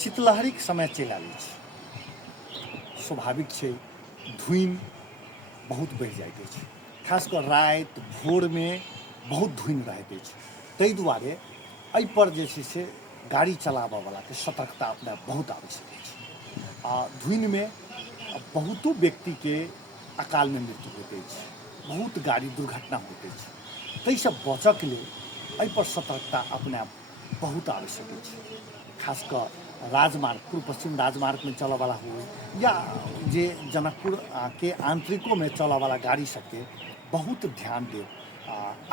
शीतलहरी के समय चलि आबै छै। स्वाभाविक छै धुनि बहुत बढ़ि जाइत अछि, खास कऽ राति भोरमे बहुत धुनि रहैत अछि। ताहि दुआरे एहिपर जे छै से गाड़ी चलाबऽवलाके सतर्कता अपने बहुत आवश्यक अछि। धुनिमे बहुतो व्यक्तिके अकालमे मृत्यु होइत अछि, बहुत गाड़ी दुर्घटना होइत अछि। ताहिसँ बचऽके लेल एहिपर सतर्कता अपने आप बहुत आवश्यक अछि। खास कऽ राजमार्ग, पूर्व पश्चिम राजमार्गमे चलऽवला हो या जे जनकपुर के आंतरिकोमे चलऽवला गाड़ी सबके बहुत ध्यान देब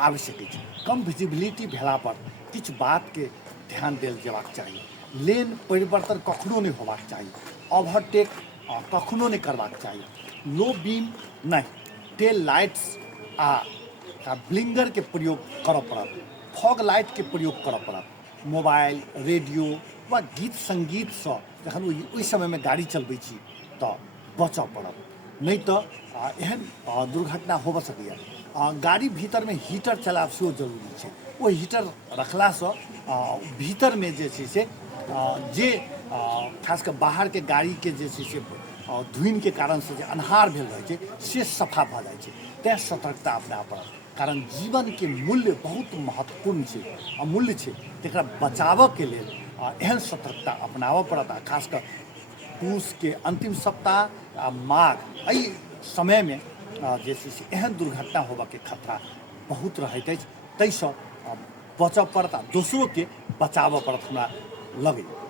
आवश्यक अछि। कम विजिबिलिटी भेलापर किछु बातके ध्यान देल जेबाक चाही। लेन परिवर्तन कखनो नहि होबाक चाही, ओवरटेक कखनो नहि करबाक चाही, लो बीम नहि, टेल लाइट्स आ ब्लिंगरके प्रयोग करऽ पड़त, फॉग लाइटके प्रयोग करऽ पड़त। मोबाइल रेडियो वा गीत सङ्गीतसँ जखन ओहि समयमे गाड़ी चलबै छी तऽ बचऽ पड़त, नहीं तऽ एहन दुर्घटना होबऽ सकैए। गाड़ी भीतरमे हीटर चलायब सेहो जरूरी छै। ओ हीटर रखलासँ भीतरमे जे छै से जे खास कऽ बाहरके गाड़ीके जे छै से धुनिके कारणसँ जे अन्हार भेल रहै छै से सफा भऽ जाइ छै। तेँ सतर्कता अपनाबऽ पड़त, कारण जीवनके मूल्य बहुत महत्वपूर्ण छै, अमूल्य छै। तकरा बचाबऽके लेल एहन सतर्कता अपनाबऽ पड़त। आ खास कऽ पूसके अन्तिम सप्ताह आ माघ एहि समयमे जे छै से एहन दुर्घटना होबऽके खतरा बहुत रहैत अछि। ताहिसँ बचऽ पड़त आ दोसरोके बचाबऽ पड़त, हमरा लगैए।